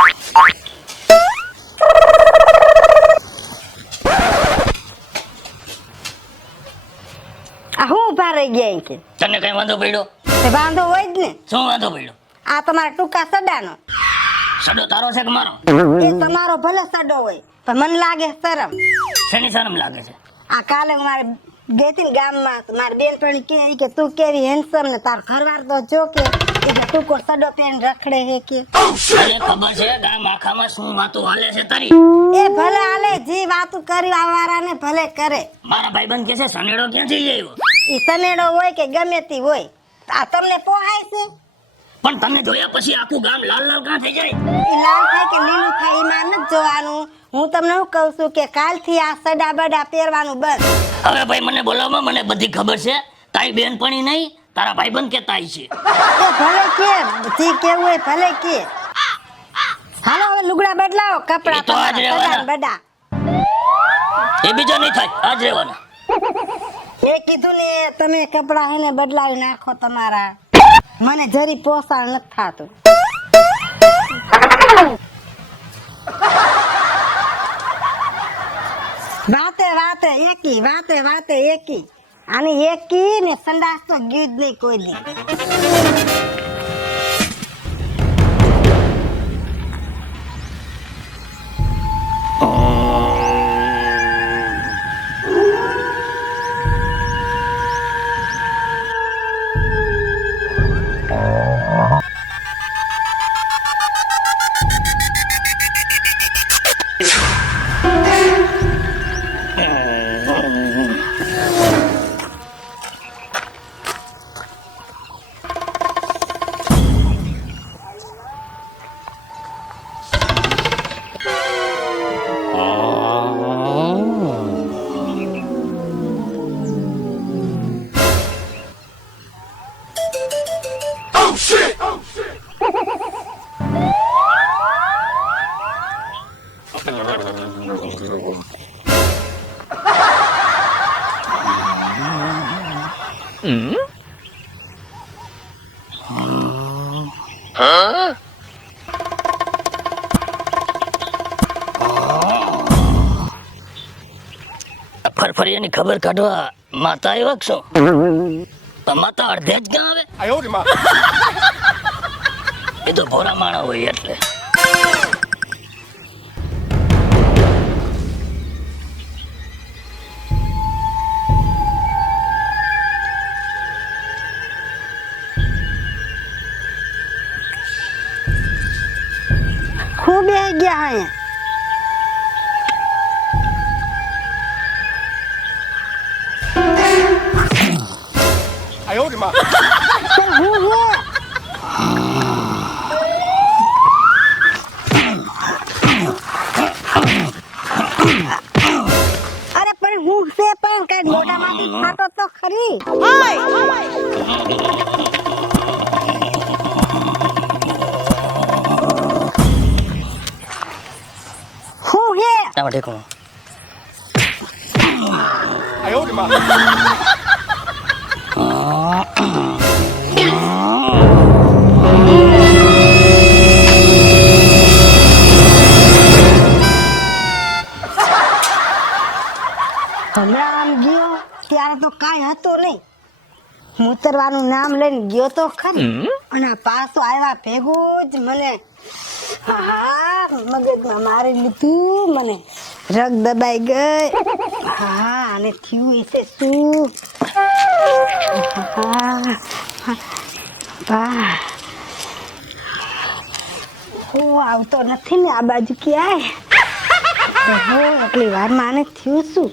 આ હું ઉભા રહી ગયા કે તને કઈ વાંધો પડ્યો? તે વાંધો હોય જ ને. શું વાંધો પડ્યો? આ તમારા ટૂંકા સડાનો. સડો તારો છે કે મારો? એ તમારો ભલે સડો હોય પણ મને લાગે શરમ. શેની શરમ લાગે છે? આ કાલે હું મારે ગઈ ને ગામમાં તો મારી બેનપણી કે તું કેવી હેન્ડસમ ને તાર ઘરવાર તો જો કે ટૂંકો સડો પેન રખડે હે કે. અરે ખબર છે ગામ આખામાં શું વાતો હાલે છે તારી? એ ભલે હાલે જી વાતું કરી આવારાને ભલે કરે. મારા ભાઈબંધ કે છે સનેડો ક્યાંથી આવ્યો? ઈ સનેડો હોય કે ગમે તે હોય આ તમને પોહાય છે? પણ તને જોયા પછી આખું ગામ લાલ લાલ કાં થઈ જાય? ઈ લાલ થાય કે લીલું થાય એમાં નથી જોવાનું. હું તમને શું કહું છું કે કાલથી આ સડા બડા પહેરવાનું બંધ. હવે ભાઈ મને બોલાવવા, મને બધી ખબર છે. તારી બેનપણી નહીં, તારા ભાઈબંધ કે તાઈ છે. એ ભલે કે જી કેવું હોય ભલે કે. હાલો હવે લુગડા બદલાવો, કપડા એ તો આજ રહેવાના. બડા એ બીજા નહીં થાય, આજ રહેવાના. એ કીધું ને તમે કપડા હેને બદલાવી નાખો તમારા. મને જરી પોસાણ નથી થાતું. વાતે વાતે એકી, વાતે વાતે એકી. આની એકી ને સંડાસ તો ગીત નહીં કોઈ દી. ફરફરિયાની ખબર કાઢવા માતા આવ્યા છો? માતા અડધે જ ક્યાં આવે? એ તો ભોરા માણા હોય એટલે. ખૂબ એ ગયા અહીંયા. અરે પણ હું છે પણ કઈ મોઢામાંથી ફાટો તો ખરી. હું હે આમાં ઠીક હું. હમણાં આમ ગયો ત્યારે તો કાંઈ હતો નહીં. મૂતરવાનું નામ લઈને ગયો તો ખરી અને આ પાછો આવ્યા ભેગું જ મને મગજમાં મારી લીધું. મને રગ દબાઈ ગઈ. હા અને થયું છે શું? હું આવતો નથી ને આ બાજુ ક્યાંય. એટલી વારમાં આને થયું શું?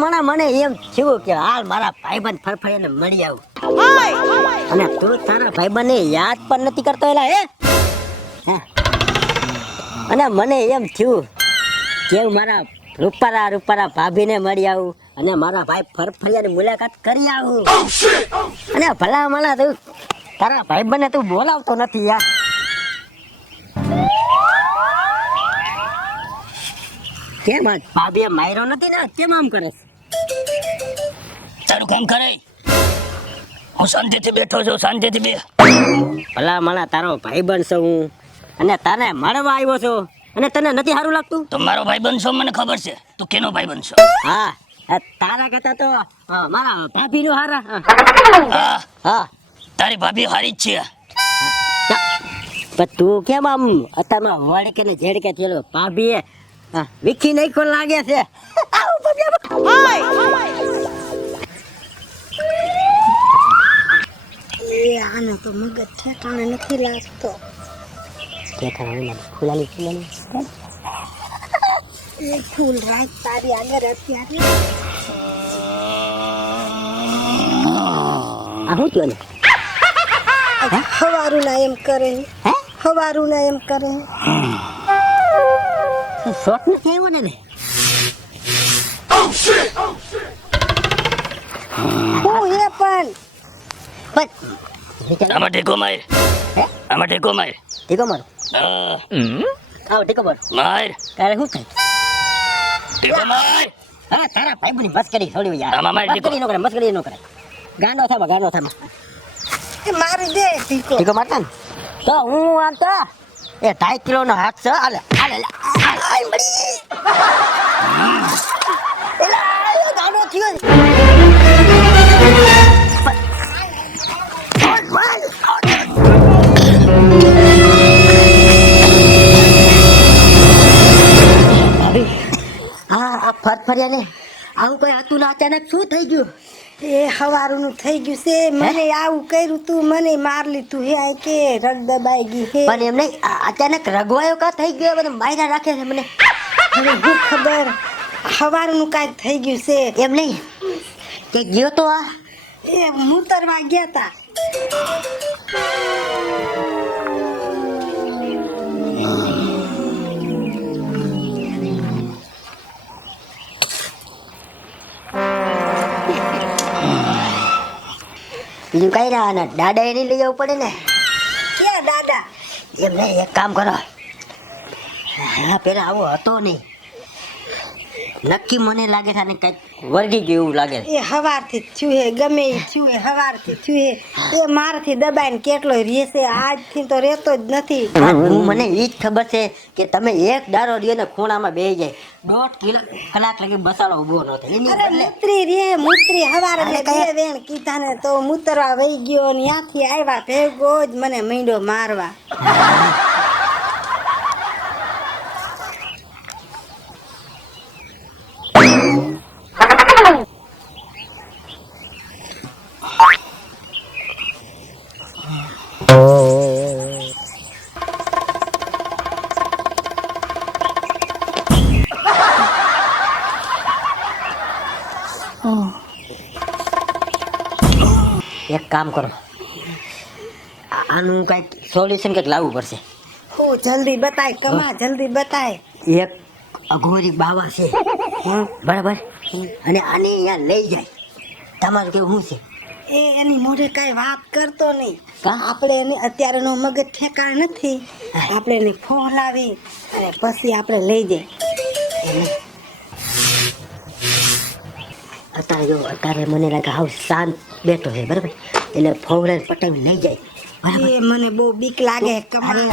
મને એમ થયું કે હાલ મારા ભાઈબંધ ફરફડીને મળી આવું. અને તું તારા ભાઈબંધને યાદ પણ નથી કરતો એલા હે? અને મને એમ થયું કે હું મારા રૂપારા ભાભીને મળી આવું અને મારા ભાઈ ફરફડિયાની મુલાકાત કરી આવું. અને ભલા મને તું તારા ભાઈબંધને તું બોલાવતો નથી યાર. કેમ આજ ભાભીએ માર્યો નથી ને? કેમ આમ કરે? તારું કામ કરે, હું શાંતિથી બેઠો છું, શાંતિથી બે. ભલા મને તારો ભાઈબંધ છું હું અને તને મળવા આવ્યો છું અને તને નથી સારું લાગતું? તો મારો ભાઈ બનશો મને ખબર છે, તું કેનો ભાઈ બનશો? હા તારા કરતા તો મારા ભાભીનું હારા. હા, હા તારી ભાભી હારી જ છે. પણ તું કેમ આમ અત્યારમાં વળકે ને ઝેડકે થયેલો? ભાભીએ વિખી નહીં કોણ લાગે છે? એ આને તો મગજ ઠેકાણે નથી લાગતો. ફૂલાની એ ફૂલ રાત તારી આગળ અત્યારે આ શું થયું ને? હવારું ના એમ કરે, હે હવારું ના એમ કરે. શોટ નથી આવ્યો ને? હું હે પણ આમાં ટેકો માર, આમાં ટેકો માર. ઠીકો મારો હા, આવો ઠીકો મારો. માર, તારે શું થાય? ટેકો માર. હા તારા ભાઈબંધની મસ્કરી છોડી યાર. આમાં મારી મસ્કરી ન કરે, મસ્કરી ન કરે. ગાંડો થામાં. એ મારી દે ટીકો. ઠીકો મારતા ને તો હું આમ તો એ 2.5 કિલોનો હાથ છે. હાલે આય મળી. એલા ગાંડો થયો. હા ફરફરિયા ને આવું કઈ હતું ને અચાનક શું થઈ ગયું? એ હવારું નું થઈ ગયું છે. મને આવું કર્યું તું, મને માર લીધું હે. આ કે રગ દબાઈ ગઈ હે. પણ એમ નહીં, અચાનક રગવાયો કા થઈ ગયો? બધા માયરા રાખે છે મને. હવે હું ખબર હવારું નું કાંઈક થઈ ગયું છે. એમ નહીં કે ગયો તો આ એ મૂતરવા ગયા તા. બીજું કઈ ના ને દાદા એને લઈ જવું પડે ને. ક્યાં દાદા? એમ નહીં, એક કામ કરો. હા પેલા આવો હતો નહીં, નક્કી મને લાગે છે ને કઈક વળગી ગયું એવું લાગે. એ હવારથી જ થયું હે, ગમે એ થયું હે, હવારથી થયું હે. એ મારાથી દબાઈને કેટલો રહેશે, આજથી તો રહેતો જ નથી. હું મને એ જ ખબર છે કે તમે એક દારો રહ્યો ને ખૂણામાં બેસી જાય 1.5 કલાક લગી બસાડો ઉભો ન થાય. એની અરે બદલે મૂતરી હવારે મેં બે વેણ કીધા ને તો મૂતરવા વહી ગયો ને ત્યાંથી આવ્યા ભેગો જ મને મીંડો મારવા. એક કામ કરો, આનું કઈક સોલ્યુશન કંઈક લાવવું પડશે. હું જલ્દી બતાય કમા, જલ્દી બતાય. એક અઘોરી બાવા છે બરાબર, અને આને અહીંયા લઈ જાય. તમારું કેવું શું છે? એ એની મોઢે કાંઈ વાત કરતો નહીં. કા? આપણે એને અત્યારે નો મગજ ઠેકાણ નથી. આપણે એને ફોલાવી અને પછી આપણે લઈ જઈએ. અત્યારે મને લાગે હાવ શાંત બેઠો છે બરાબર, એટલે ફોવરે પટાવી લઈ જાય. એ મને બહુ બીક લાગે કમા.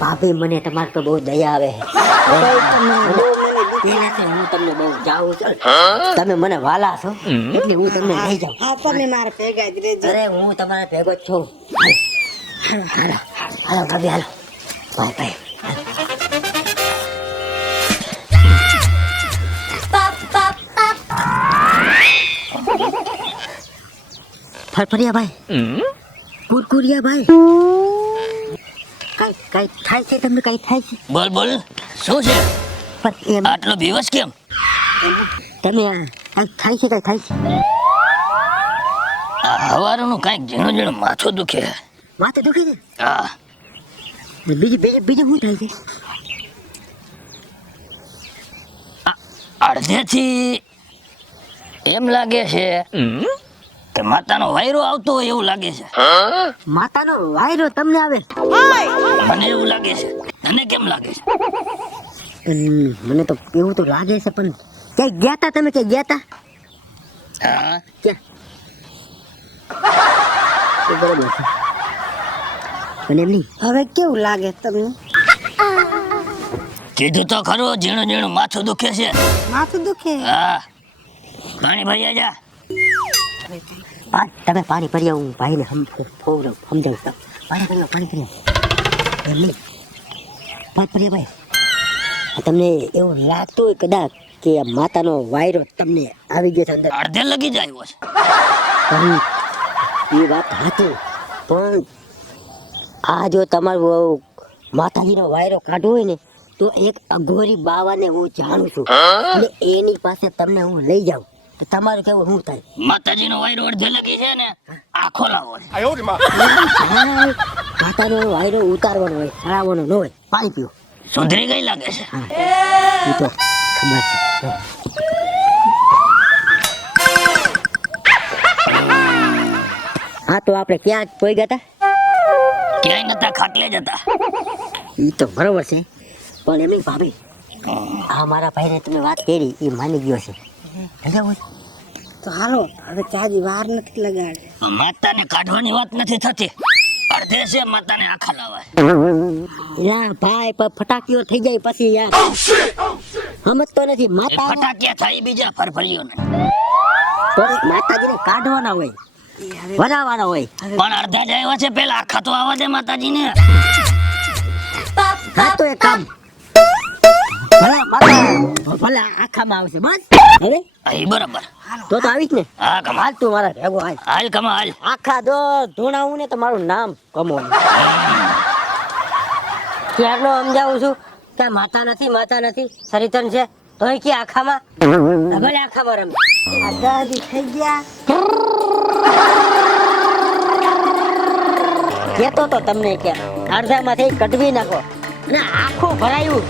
ભાભી મને તમારે તો બહુ દયા આવે છે. પહેલાથી હું તમને બહુ જાઉં છું, તમે મને વાલા છો એટલે હું તમને લઈ જાઉં. હા તમે મારા ભેગા જ રહેજો. અરે હું તમારા ભેગો જ છું. હાલો હાલો ભાભી હાલો. ભાઈ ફરફરિયા ભાઈ, કુરકુરિયા ભાઈ, કઈ થાય છે તમને? કઈ થાય છે? બોલ બોલ, શું છે? પણ એમ આટલો બેવસ કેમ? તમે કાંઈક થાય છે, કાંઈક થાય છે. આ હવારનું કાંઈક ઝીણું ઝીણું માથું દુખે. માથે દુખે છે. હા, બીજું શું થાય છે? અડધેથી એમ લાગે છે કે માતાનો વાયરો આવતો હોય એવું લાગે છે. માતાનો વાયરો તમને આવે? મને એવું લાગે છે. તને કેમ લાગે છે? મને તો એવું તો લાગે છે, પણ ક્યાંય ગયા તા તમે? ક્યાંય ગયા તા? હા, ક્યાં? એ બરોબર છે. પણ એમ નહીં. હવે કેવું લાગે તમને? કીધું તો ખરું, ઝીણું ઝીણું માથું દુખે છે. માથું દુખે? હા, પાણી ભરી જા. તમે પાણી ભરી આવો, હું ભાઈને સમજાવું. પાણી ભરી આવો. એમ નહીં. પાણી ભરી ભાઈ. તમને એવું લાગતું હોય કદાચ કે આ માતાનો વાયરો તમને આવી ગયો છે અંદર? અડધે લગી જાય છે. પણ એ વાત હતી, પણ આ જો તમારું માતાજીનો વાયરો કાઢવો હોય ને, તો એક અઘોરી બાવાને હું જાણું છું, અને એની પાસે તમને હું લઈ જાઉં, તો તમારું કેવું શું થાય? માતાજીનો વાયરો અડધે લગી છે ને, આખો લાવો છે. હા, માતાનો વાયરો ઉતારવાનો હોય, ચડાવવાનો ન હોય. પાણી પીવો. સુધરી ગઈ લાગે છે. એ તો ખબર છે. હા, તો આપણે ક્યાં પોઈ ગયા હતા? ક્યાંય નતા, ખાટલે જ હતા. એ તો બરોબર છે, પણ એમ નહીં ભાભી, આ મારા ભાઈને તમે વાત કરી, એ માની ગયો છે. સમજાવું હોય? તો હાલો, હવે ચાજી વાર નથી લગાડે. માતાને કાઢવાની વાત નથી થતી. અડધે છે માતાને આખા લાવાય. યા ભાઈ, ફટાકીઓ થઈ જાય પછી યાર સમજતો નથી. એ માતા ફટાકિયા થાય બીજા ફરફરીઓને. માતાજીને કાઢવાના હોય, વરાવાના હોય. પણ અડધા જ આવ્યા છે, પેલા આખા તો આવવા દે માતાજીને. હા, તો એક કામ, ભલે આખામાં આવશે બસ. હવે અહીં બરાબર. તો આવીશ ને. હા, કમા. હાલ તું મારા ભેગો હાલ. હાલ કમા હાલ. આખા દો ધૂણાવું ને તો મારું નામ કમો. ક્યારનો સમજાવું છું કે માતા નથી, સરિતન છે, તોય કે આખામાં ભલે આખામાં રમે. આ દાદી થઈ ગયા. કેતો તો તમને કે અડધામાંથી કઢવી નાખો, અને આખું ભરાયું.